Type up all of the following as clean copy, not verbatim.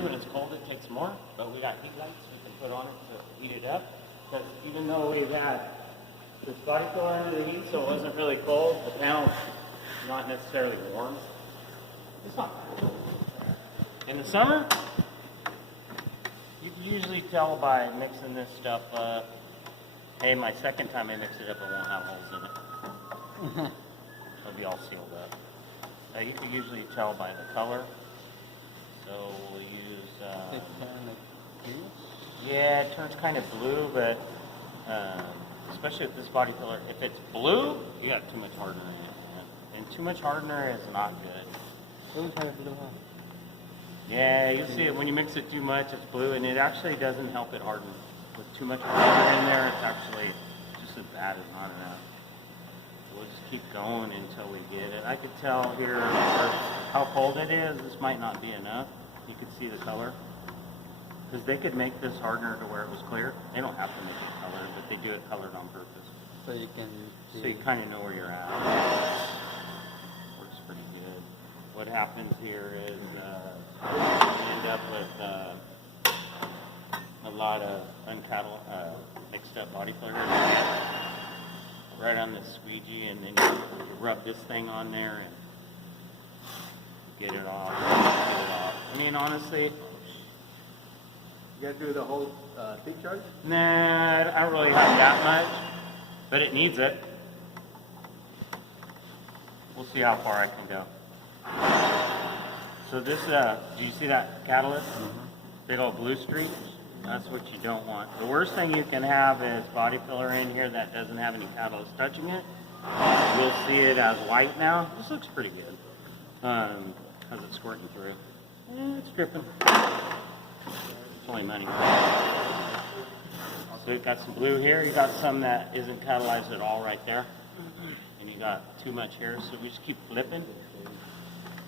Usually when it's cold it takes more, but we got heat lights we can put on it to heat it up. Because even though we've had this body filler under the heat, so it wasn't really cold, the panel's not necessarily warm. It's not bad. In the summer, you can usually tell by mixing this stuff up. Hey, my second time I mix it up, it won't have holes in it. It'll be all sealed up. You can usually tell by the color. So we'll use. Yeah, it turns kind of blue, but especially with this body filler, if it's blue, you got too much hardener in it, man. And too much hardener is not good. Blue kind of blue, huh? Yeah, you see it when you mix it too much, it's blue, and it actually doesn't help it harden. With too much hardener in there, it's actually just as bad as not enough. We'll just keep going until we get it. I could tell here how cold it is. This might not be enough. You could see the color. Because they could make this hardener to where it was clear. They don't have to make it colored, but they do it colored on purpose. So you can see. So you kind of know where you're at. Works pretty good. What happens here is you end up with a lot of mixed up body filler right on the squeegee, and then you rub this thing on there and get it off. I mean, honestly, You gotta do the whole seat charge? nah, I don't really have that much, but it needs it. We'll see how far I can go. So this, do you see that catalyst? Big old blue streaks? That's what you don't want. The worst thing you can have is body filler in here that doesn't have any catalyst touching it. You'll see it as white now. This looks pretty good. How's it squirting through? Yeah, it's dripping. It's only money. So you've got some blue here. You got some that isn't catalyzed at all right there. And you got too much here, so we just keep flipping.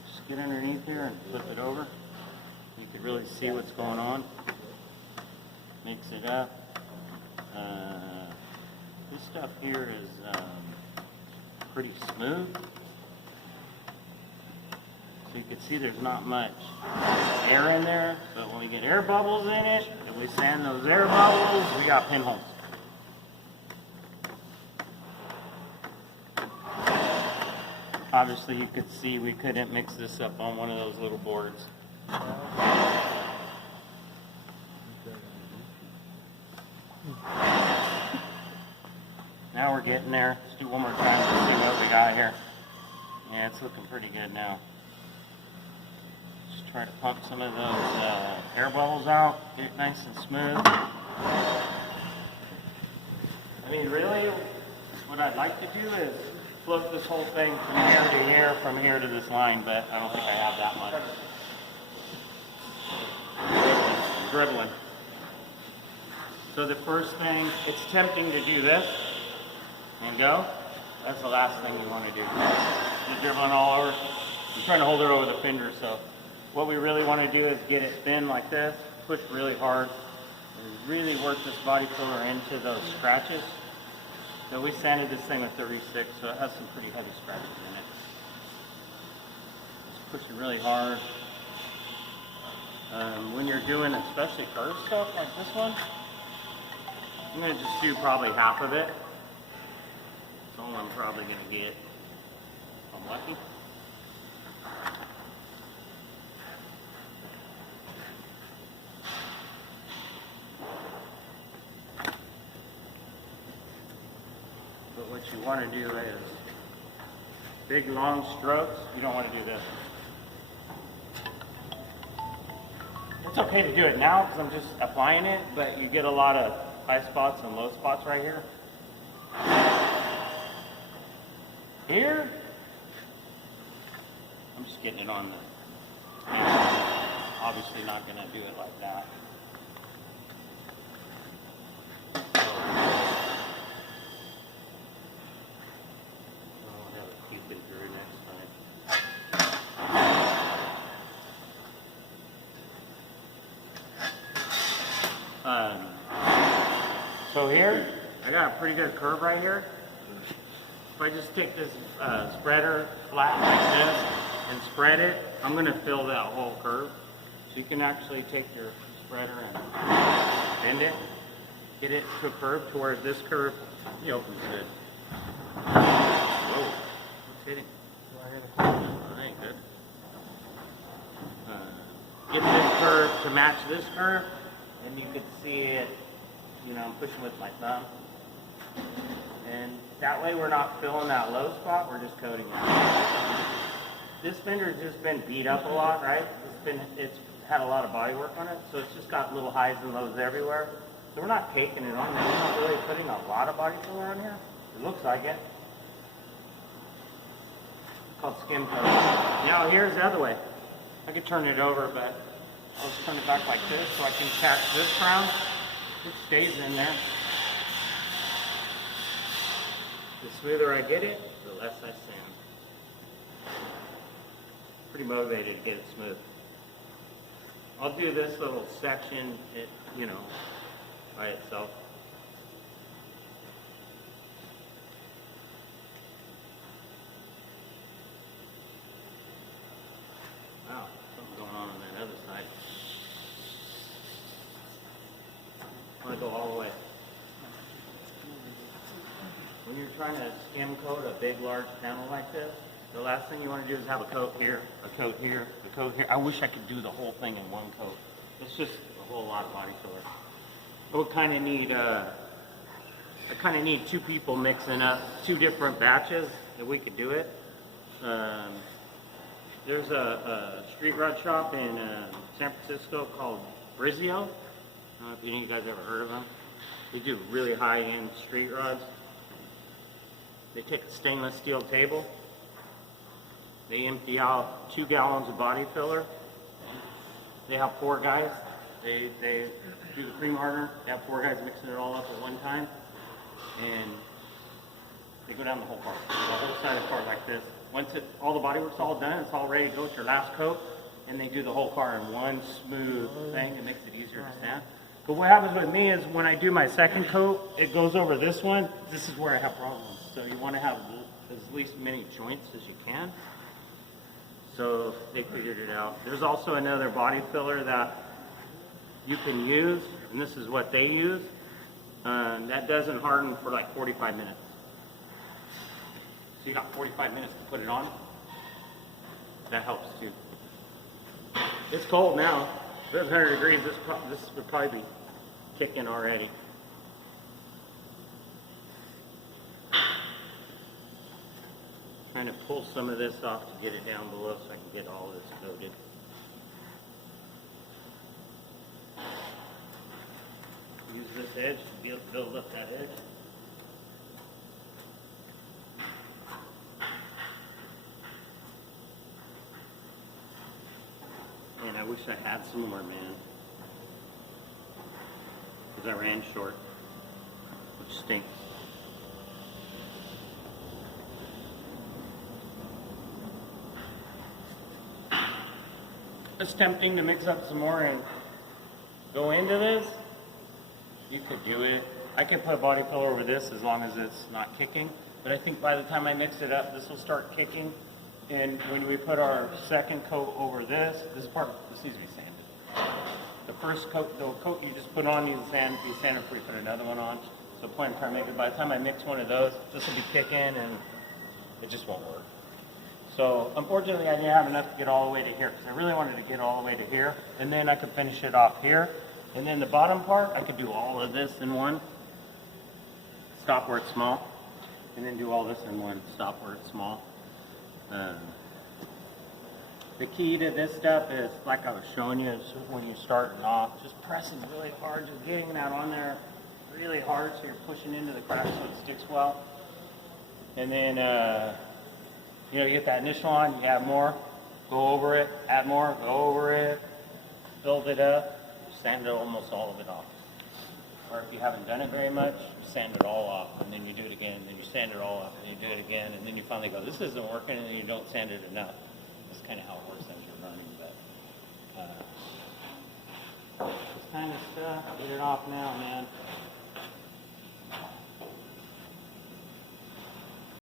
Just get underneath here and flip it over. You can really see what's going on. Mix it up. This stuff here is pretty smooth. So you can see there's not much air in there, but when we get air bubbles in it, if we sand those air bubbles, we got pinholes. Obviously you could see we couldn't mix this up on one of those little boards. Now we're getting there. Let's do one more time to see what we got here. Yeah, it's looking pretty good now. Just try to pump some of those air bubbles out, get it nice and smooth. I mean, really, what I'd like to do is float this whole thing from here to here, from here to this line, but I don't think I have that much. Dribbling. So the first thing, it's tempting to do this and go. That's the last thing we want to do. Just dribbling all over. I'm trying to hold it over the fender, so what we really want to do is get it thin like this, push really hard, and really work this body filler into those scratches. So we sanded this thing with 36, so it has some pretty heavy scratches in it. Just push it really hard. When you're doing especially curved stuff like this one, I'm going to just do probably half of it. That's all I'm probably going to get, if I'm lucky. But what you want to do is big long strokes. You don't want to do this. It's okay to do it now because I'm just applying it, but you get a lot of high spots and low spots right here. Here, I'm just getting it on the, obviously not going to do it like that. I'll have a Cupid through next time. So here, I got a pretty good curve right here. If I just take this spreader flat like this and spread it, I'm going to fill that whole curve. So you can actually take your spreader and bend it, get it to a curve to where this curve, he opens it. Whoa, what's hitting? Oh, that ain't good. Get this curve to match this curve, and you could see it, you know, I'm pushing with my thumb. And that way we're not filling that low spot, we're just coating it. This fender's just been beat up a lot, right? It's had a lot of body work on it, so it's just got little highs and lows everywhere. So we're not taking it on there. We're not really putting a lot of body filler on here. It looks like it. It's called skim coat. Now here's the other way. I could turn it over, but I'll just turn it back like this so I can catch this crown. It stays in there. The smoother I get it, the less I sand. Pretty motivated to get it smooth. I'll do this little section, you know, by itself. Wow, something going on that other side. I want to go all the way. When you're trying to skim coat a big, large panel like this, the last thing you want to do is have a coat here, a coat here, a coat here. I wish I could do the whole thing in one coat. It's just a whole lot of body filler. I would kind of need, I kind of need two people mixing up two different batches if we could do it. There's a street rod shop in San Francisco called Brizio. I don't know if any of you guys ever heard of them. They do really high-end street rods. They take a stainless steel table. They empty out 2 gallons of body filler. They have 4 guys. They do the cream hardener. They have 4 guys mixing it all up at one time. And they go down the whole part. The whole side of the car like this. Once all the body work's all done, it's all ready to go. It's your last coat. And they do the whole car in one smooth thing. It makes it easier to sand. But what happens with me is when I do my second coat, it goes over this one. This is where I have problems. So you want to have as least many joints as you can. So they figured it out. There's also another body filler that you can use, and this is what they use. That doesn't harden for like 45 minutes. So you got 45 minutes to put it on. That helps too. It's cold now. If it's 100 degrees, this would probably be kicking already. Trying to pull some of this off to get it down below so I can get all of this coated. Use this edge to be able to build up that edge. Man, I wish I had some more, man. Because I ran short, which stinks. It's tempting to mix up some more and go into this. You could do it. I could put a body filler over this as long as it's not kicking. But I think by the time I mix it up, this will start kicking. And when we put our second coat over this part, this needs to be sanded. The first coat, the coat you just put on needs to be sanded before you put another one on. So the point I'm trying to make is by the time I mix one of those, this will be kicking and it just won't work. So unfortunately I didn't have enough to get all the way to here because I really wanted to get all the way to here. And then I could finish it off here. And then the bottom part, I could do all of this in one. Stop where it's small. And then do all this in one. Stop where it's small. The key to this stuff is, like I was showing you, is when you're starting off, just pressing really hard, just getting that on there really hard so you're pushing into the crack so it sticks well. And then, you know, you get that initial on, you add more, go over it, add more, go over it, build it up, sand it almost all of it off. Or if you haven't done it very much, you sand it all off, and then you do it again, and then you sand it all off, and you do it again, and then you finally go, this isn't working, and then you don't sand it enough. That's kind of how it works as you're running, but this kind of stuff, get it off now, man.